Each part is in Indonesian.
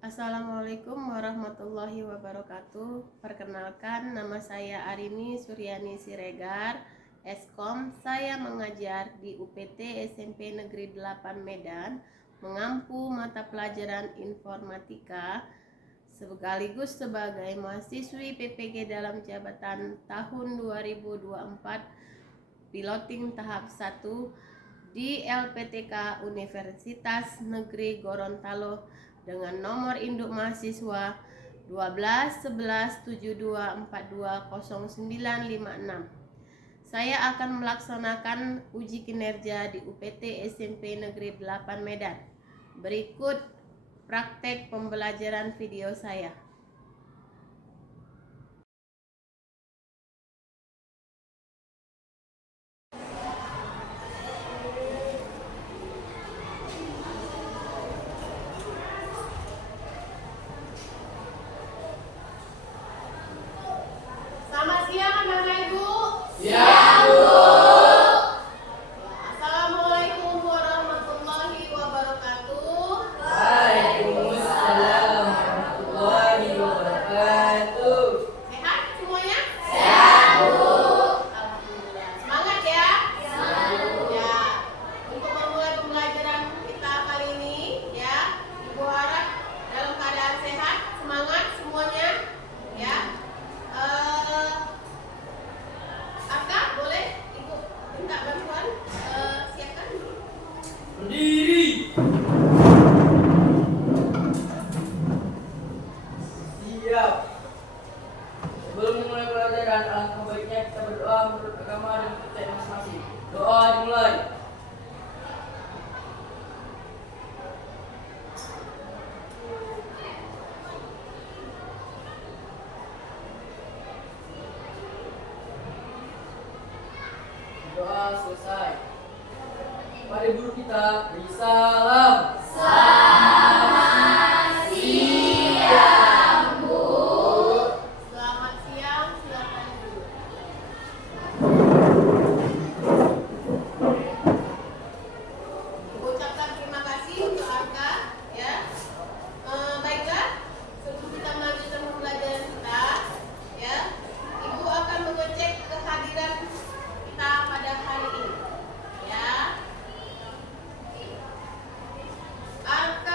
Assalamualaikum warahmatullahi wabarakatuh. Perkenalkan, nama saya Arini Suryani Siregar, Eskom. Saya mengajar di UPT SMP Negeri 8 Medan, mengampu mata pelajaran informatika sekaligus sebagai mahasiswi PPG dalam jabatan tahun 2024 piloting tahap 1 di LPTK Universitas Negeri Gorontalo dengan nomor induk mahasiswa 12 11 72 42 0956. Saya akan melaksanakan uji kinerja di UPT SMP Negeri 8 Medan. Berikut praktek pembelajaran video saya. Selamat siang anak-anak ibu. Siang, Bu. Assalamualaikum warahmatullahi wabarakatuh. Waalaikumsalam warahmatullahi wabarakatuh. Sehat semuanya? Sehat, Bu. Alhamdulillah. Semangat ya. Ya. Untuk memulai pembelajaran kita kali ini, ya, Ibu harap dalam keadaan sehat, semangat semuanya, ya. Kakak boleh Ibu minta bantuan? Siapkan dulu. Berdiri. Siap. Sebelum memulai pelajaran, alangkah baiknya kita berdoa menurut agama dan kepercayaan masing-masing. Doa dimulai. Doa selesai. Mari guru kita beri salam. Selamat siang, silakan dulu. Ucapkan terima kasih untuk Anda, ya. Baiklah, sebelum kita melanjutkan pembelajaran kita, ya, Ibu akan mengecek kehadiran kita pada hari ini, ya. Angka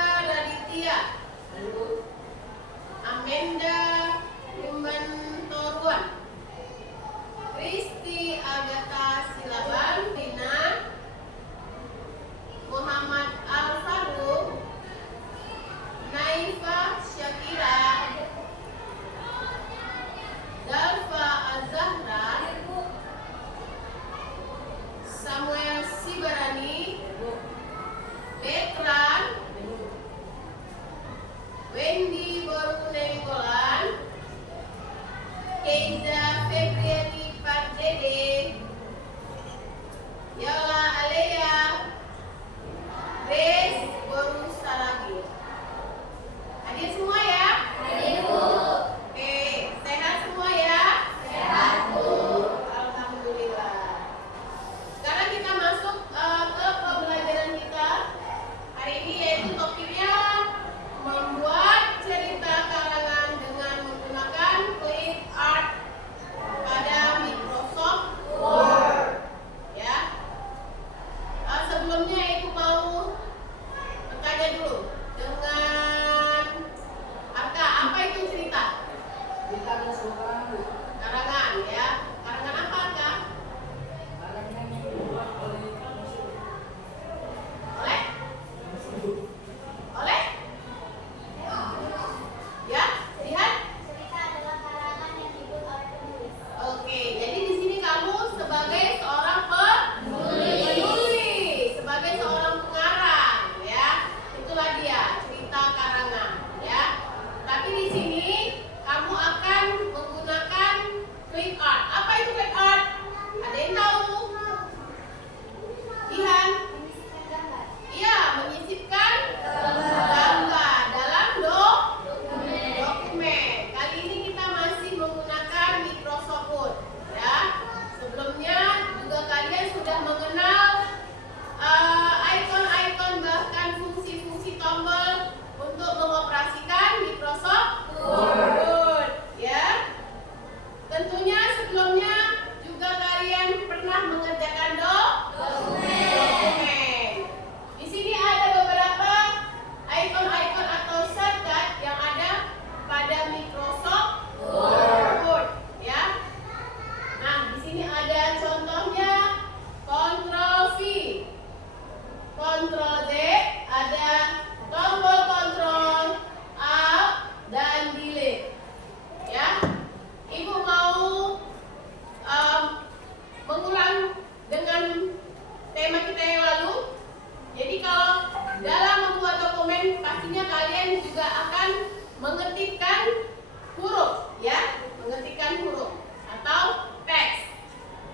kalian juga akan mengetikkan huruf, ya, mengetikkan huruf atau teks,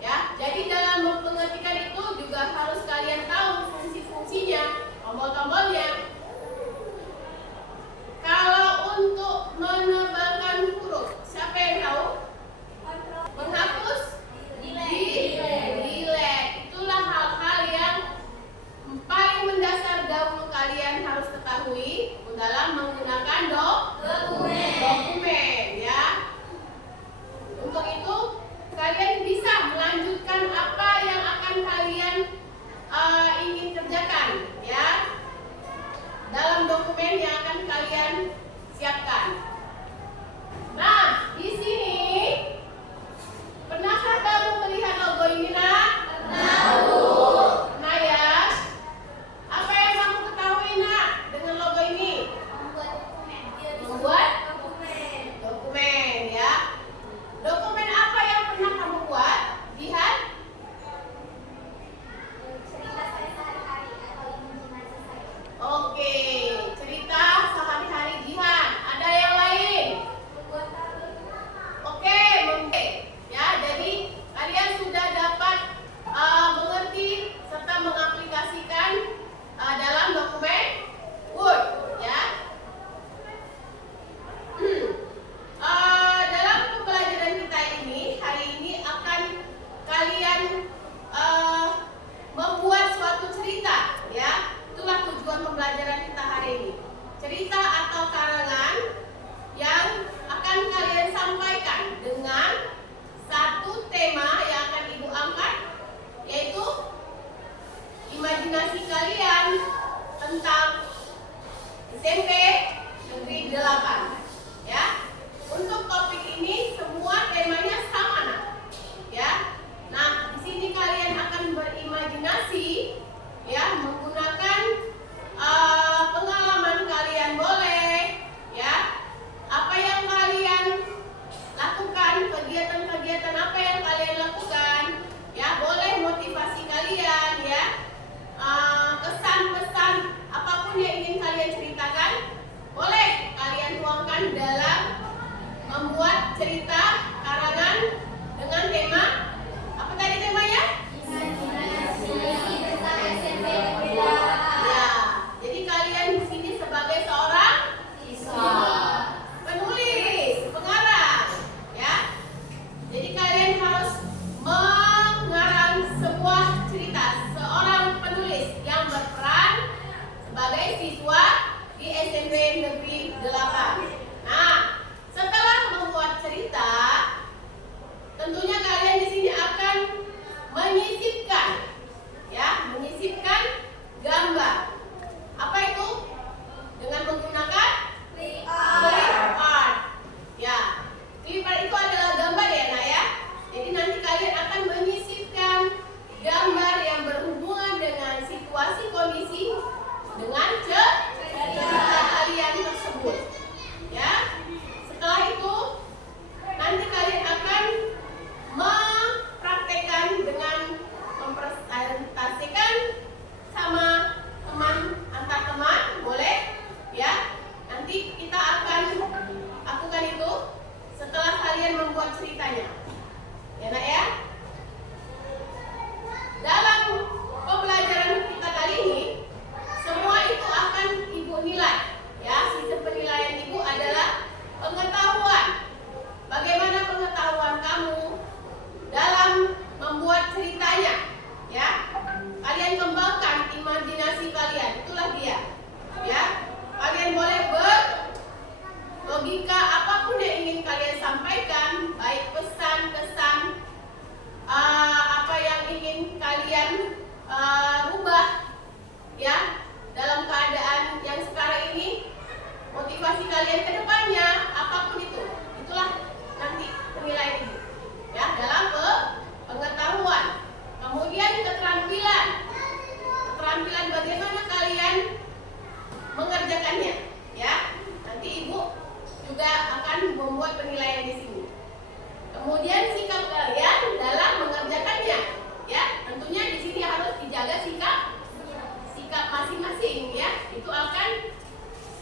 ya. Jadi dalam mengetikkan itu juga harus kalian tahu fungsi-fungsinya, tombol-tombolnya. Kalau untuk menebalkan huruf, siapa yang tahu? Menghapus? Delete. Itulah hal-hal yang paling mendasar dahulu kalian harus ketahui dalam menggunakan dokumen, ya. Untuk itu kalian bisa melanjutkan apa yang akan kalian ingin kerjakan, ya, dalam dokumen yang akan kalian siapkan. Nah, di sini pernahkah kamu melihat logo ini, nak? Nah, ya. Apa yang kamu ketahui, nak, dengan logo ini? Membuat dokumen, ya. Dokumen apa yang pernah kamu buat? Lihat. Oke, cerita sehari-hari Jihan. Ada yang lain? Oke, ya. Jadi kalian sudah dapat mengerti serta mengaplikasikan dalam dokumen Word, ya. Dalam pembelajaran kita ini, hari ini akan kalian membuat suatu cerita, ya. Itulah tujuan pembelajaran kita hari ini. Cerita atau karangan yang akan kalian sampaikan dengan satu tema yang akan Ibu angkat, yaitu imajinasi kalian tentang SMP Negeri 8, ya. Untuk topik ini semua temanya sama, nah, ya. Nah, di sini kalian akan berimajinasi, ya, menggunakan pengalaman kalian, boleh, ya. Apa yang kalian lakukan, kegiatan-kegiatan apa yang kalian lakukan, ya, boleh motivasi kalian, ya. Kesan-pesan apapun yang ingin kalian ceritakan, boleh kalian tuangkan dalam membuat cerita karangan dengan tema apa tadi temanya? Ya, jadi kalian di sini sebagai seorang penulis, pengarang, ya. Jadi kalian harus mengarang sebuah cerita, seorang penulis yang berperan sebagai siswa di SMP Negeri 8. Nah, setelah membuat cerita, tentunya kalian di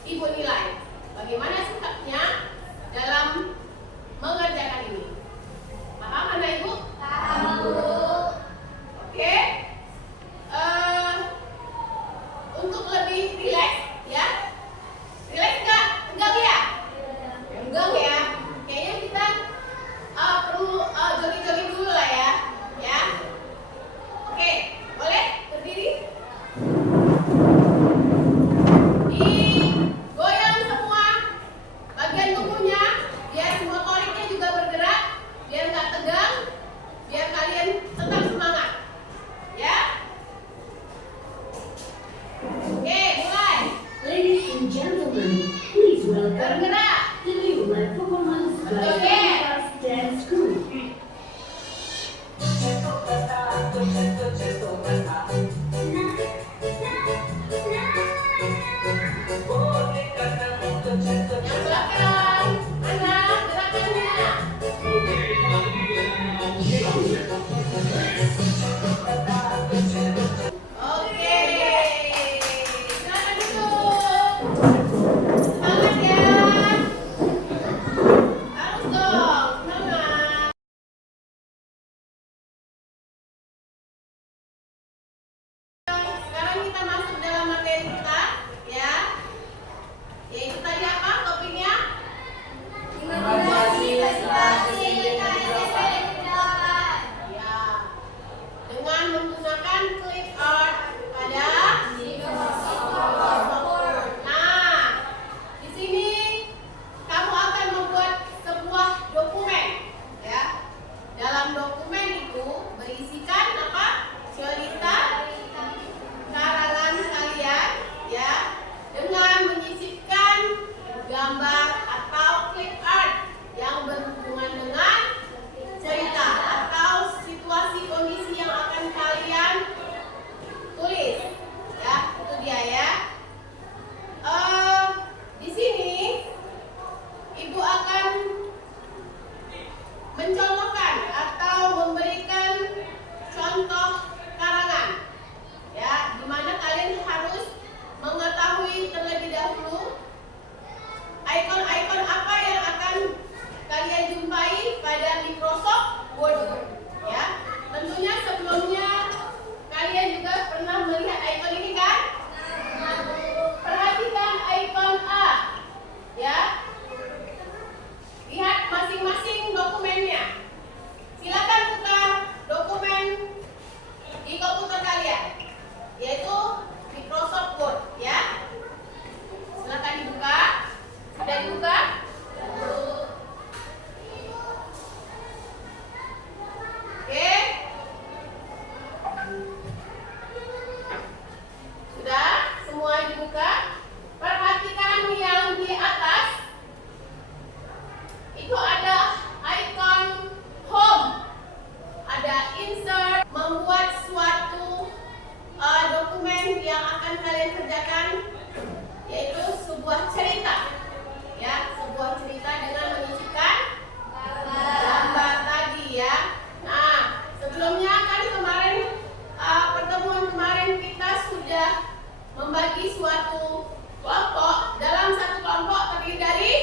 Ibu nilai bagaimana sikapnya dalam mengerjakan ini. Paham anak Ibu? Paham, Bu. Oke. Untuk lebih rileks ya. Rileks enggak? Enggak ya? Enggak ya. Kayaknya kita perlu jogging-jogging dulu lah ya. Ya. Oke, boleh berdiri? Digoyang semua bagian tubuhnya biar motoriknya juga bergerak, biar nggak tegang, biar kalian tetap semangat. Ya. Oke, mulai. Ladies and gentlemen, please welcome Bergerak. the new live performance by Oke. Fast Dance Crew. Yang belakang, anak gerakannya. Oke, silakan duduk. Semangat ya. Harus dong, semangat. Sekarang kita masuk dalam materi kita, ya. Yaitu tadi apa topiknya? Imajinasi Ya, dengan menggunakan clip art pada Nah, di sini kamu akan membuat sebuah dokumen, ya. Dalam dokumen itu berisikan apa? Cerita karangan kalian, ya, dengan menyisipkan gambar atau clip art yang berhubungan dengan cerita atau situasi kondisi yang akan kalian tulis, ya. Itu dia ya. Di sini Ibu akan mencontohkan atau memberikan contoh karangan, ya, di mana kalian harus mengetahui terlebih dahulu ikon-ikon apa yang akan kalian jumpai pada Microsoft Word, ya. Tentunya sebelumnya kalian juga pernah melihat ikon ini kan? Perhatikan ikon A, ya. Lihat masing-masing dokumennya. Silakan buka dokumen di komputer kalian, yaitu Microsoft Word, ya. Silakan dibuka. Sudah dibuka? Oke. Sudah? Semua dibuka? Perhatikan yang di atas. Itu ada icon home, ada insert, membuat suatu dokumen yang akan kalian kerjakan, yaitu sebuah cerita, ya, sebuah cerita dengan menyisipkan gambar tadi, ya. Nah, sebelumnya kan kemarin pertemuan kemarin kita sudah membagi suatu kelompok. Dalam satu kelompok terdiri dari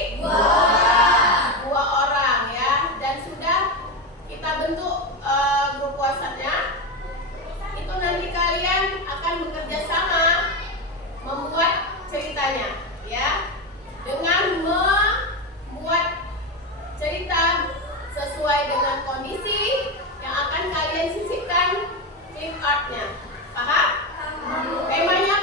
dua orang, ya, dan sudah kita bentuk grup WhatsApp-nya. Itu nanti kalian akan bekerja sama membuat ceritanya, ya, dengan membuat cerita sesuai dengan kondisi yang akan kalian sisipkan clip artnya. Paham? Temanya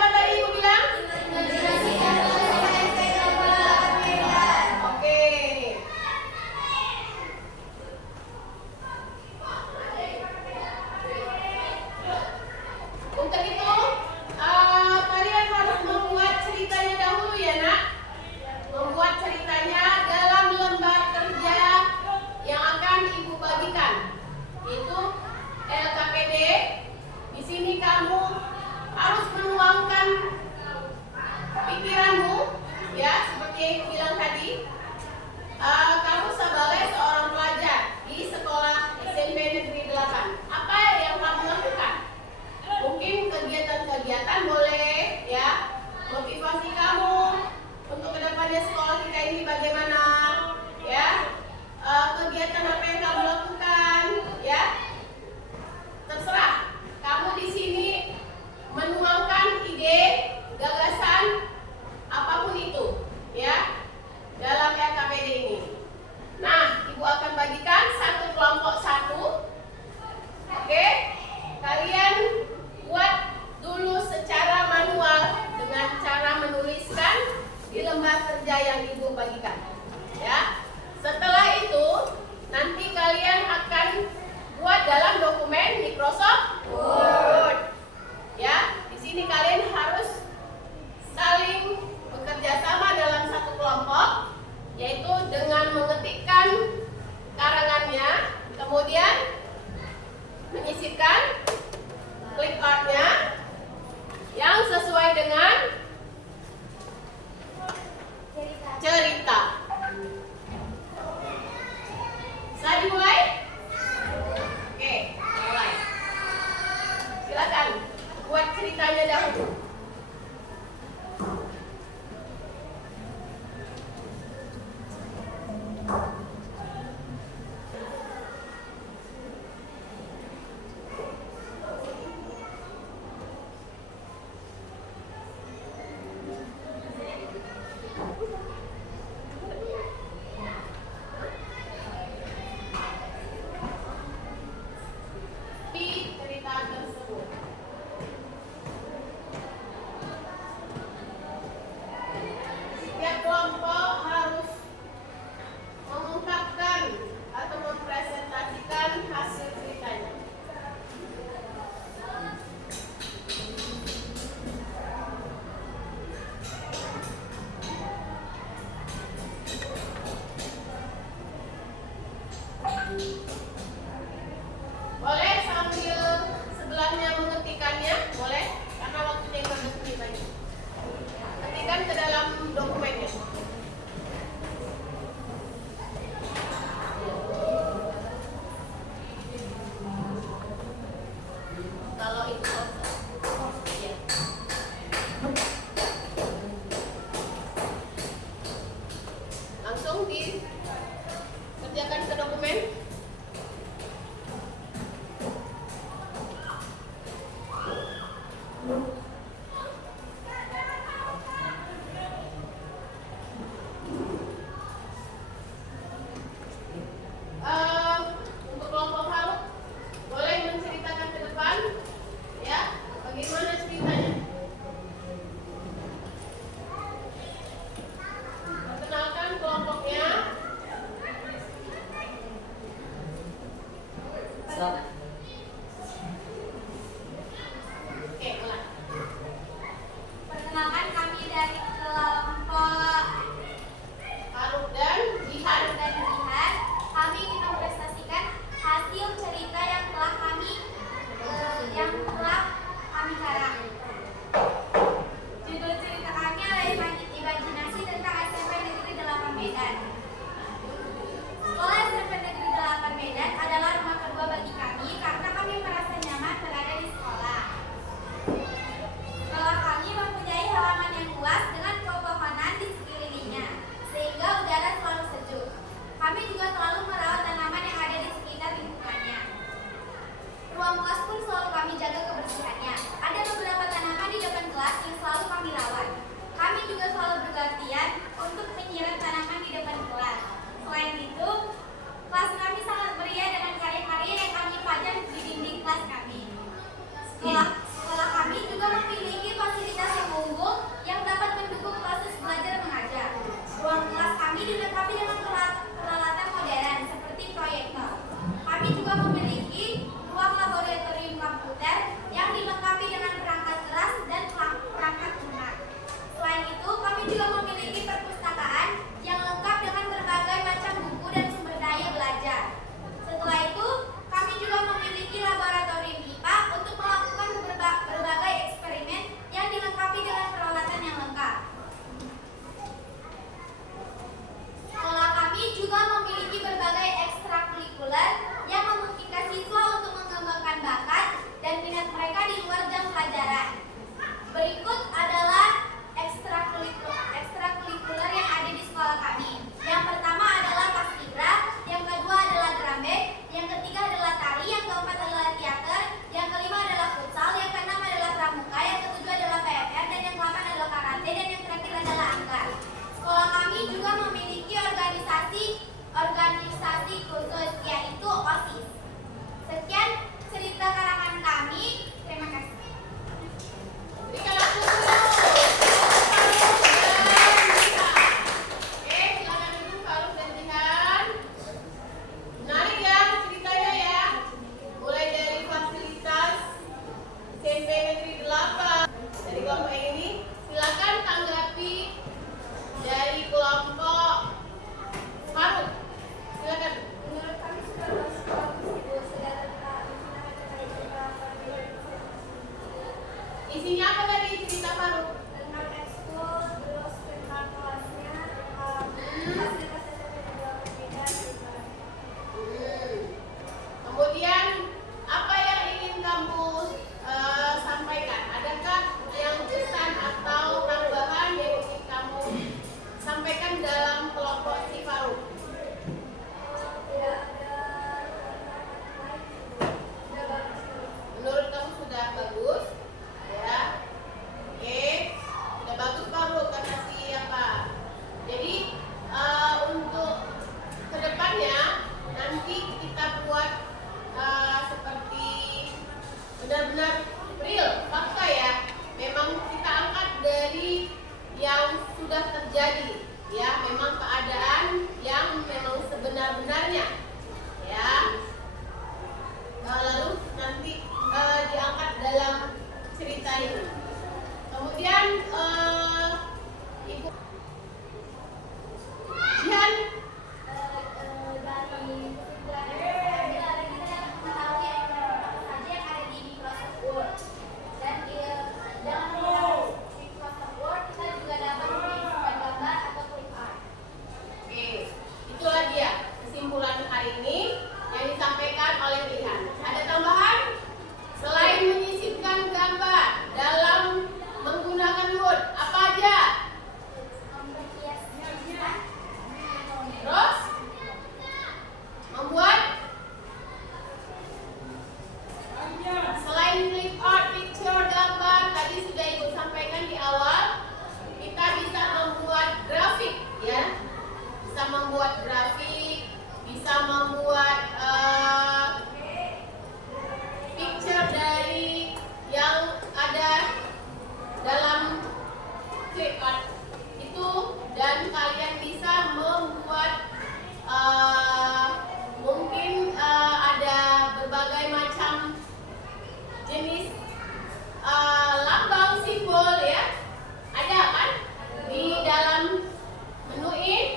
juga memiliki perpustakaan yang lengkap dengan berbagai macam buku dan sumber daya belajar. Setelah itu, kami juga memiliki laboratorium IPA untuk melakukan berbagai eksperimen yang dilengkapi dengan peralatan yang lengkap. Sekolah kami juga memiliki berbagai ekstrakurikuler yang memungkinkan siswa untuk mengembangkan bakat dan minat mereka di luar jam pelajaran. Berikut adalah ekstrakurikuler yang ada di sekolah kami. Yang pertama adalah paskibra, yang kedua adalah drum band, yang ketiga adalah tari, yang keempat adalah teater, yang kelima adalah futsal, yang keenam adalah pramuka, yang ketujuh adalah PFR, dan yang ke-8 adalah karate, dan yang terakhir adalah angkat. Sekolah kami juga memiliki organisasi khusus, yaitu OSIS. Sekian cerita karangan kami. Terima kasih. Berikan waktu dulu. Oke, silakan duduk Faruk dan Jihan. Menarik ya ceritanya ya. Mulai dari fasilitas SMP Negeri 8 dari kelompok ini. Silakan tanggapi dari kelompok Faruk. Silakan. Menurut kami sudah bagus Ibu, sudah Isinya apa tadi cerita Faruk? tentang ekskul, terus tentang kelasnya, fasilitas SMP juga berbeda juga. Kemudian apa yang ingin kamu sampaikan? Adakah yang pesan atau tambahan yang ingin kamu sampaikan dalam kelompok si Faruk? Tidak ada lain, sudah bagus. Menurut kamu sudah bagus? Ya. Oke. Sudah bagus Faruk kata siapa? Jadi untuk kedepannya nanti kita buat seperti benar-benar real, fakta ya. Memang kita angkat dari yang sudah terjadi, ya. Memang keadaan yang memang sebenar-benarnya, ya. Lalu nanti diangkat dalam cerita ini. Kemudian Ibu Jihan. Dari kesimpulan kita mengetahui apa saja yang ada di Microsoft Word, dan dengan menggunakan Microsoft Word kita juga dapat mengirimkan gambar atau clip art. Oke, itulah dia kesimpulan hari ini yang disampaikan oleh Jihan. Ada tambahan? Selain menyisipkan gambar dalam menggunakan Word, apa aja? Menghias Terus membuat selain clip art, picture, gambar, tadi sudah Ibu sampaikan di awal, kita bisa membuat grafik, ya. Bisa membuat grafik, bisa membuat picture dari yang ada dalam clip art itu, dan kalian bisa membuat mungkin ada berbagai macam jenis lambang simbol, ya. Ada kan di dalam menu insert.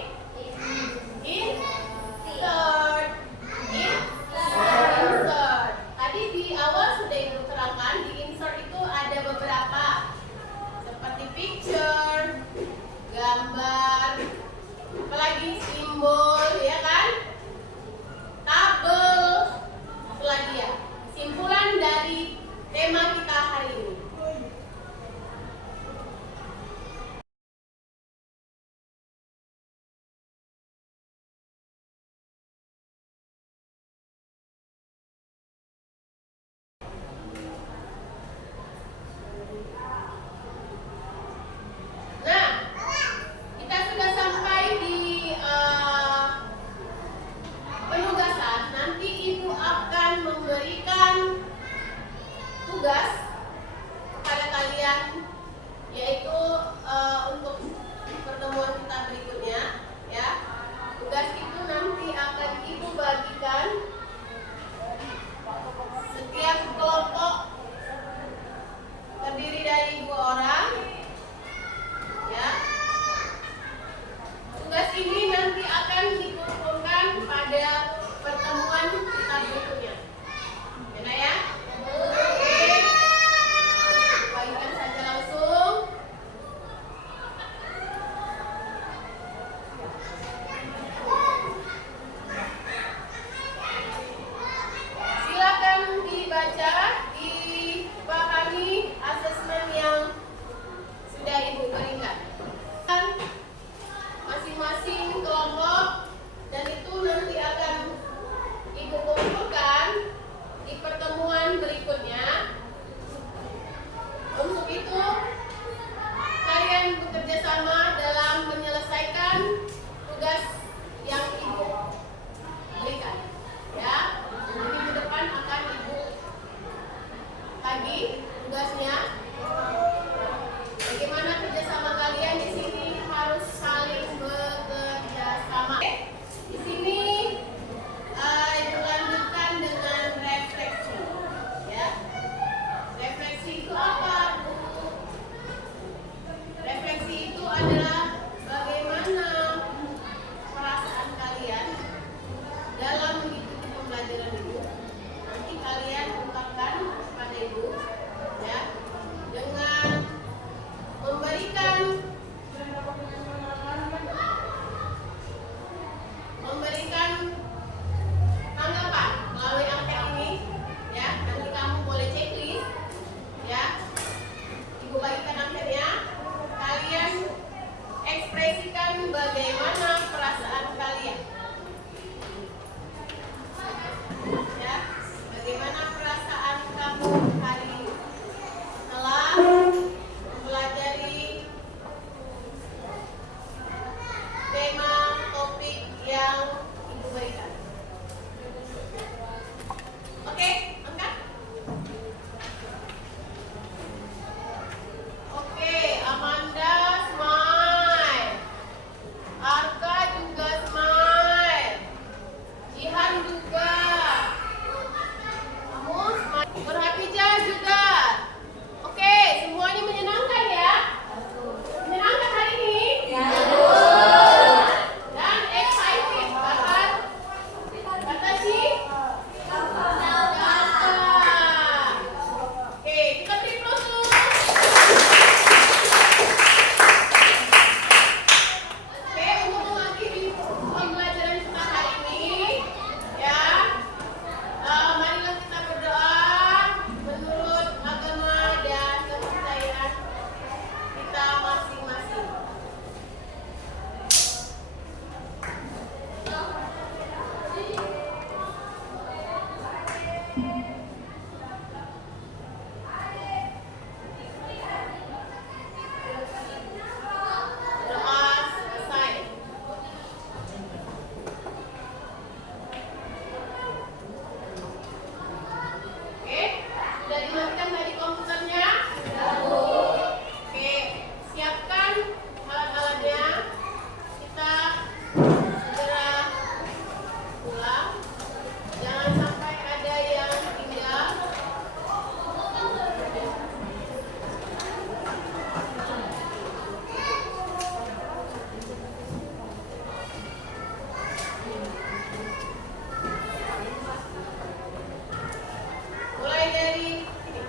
Tadi di awal sudah Ibu terangkan, di insert itu ada beberapa seperti picture, gambar, apalagi simbol, ya kan? Tabel, apalagi ya? Simpulan dari tema kita hari ini. Nah, kita sudah sampai di penugasan. Nanti Ibu akan memberikan tugas tugas yang Ibu berikan. Ya, nanti minggu depan akan Ibu bagi tugasnya. Bagaimana kerjasama kalian di sini harus saling bekerja sama. Di sini Ibu lanjutkan dengan refleksi. Ya, refleksi itu apa? Refleksi itu adalah bagaimana perasaan kalian dalam mengikuti pembelajaran Ibu. Nanti kalian ungkapkan pada Ibu, ya, dengan memberikan tanggapan melalui angket ini, ya. Nanti kamu boleh checklist, ya. Ibu bagikan angketnya. Kalian ekspresikan bagaimana perasaan kalian, ya. Bagaimana perasaan kamu hari ini setelah mempelajari tema topik yang Ibu berikan. Oke, angkat. Oke, Amanda smile. Arka juga smile. Jihan juga. Kamu smile. Berhafijah juga. Oke, semuanya menyenangkan ya? Menyenangkan hari ini? Dan excited, bahkan kata si Oke, kita beri plus dulu. Oke, untuk mengakhiri pembelajaran kita hari ini, ya, marilah kita berdoa menurut agama dan kepercayaan kita masing-masing. Doa selesai. Oke, sudah dimatikan tadi komputernya? Oke, siapkan alat-alatnya. Kita segera pulang. Jangan sampai ada yang tinggal. Mulai dari sini.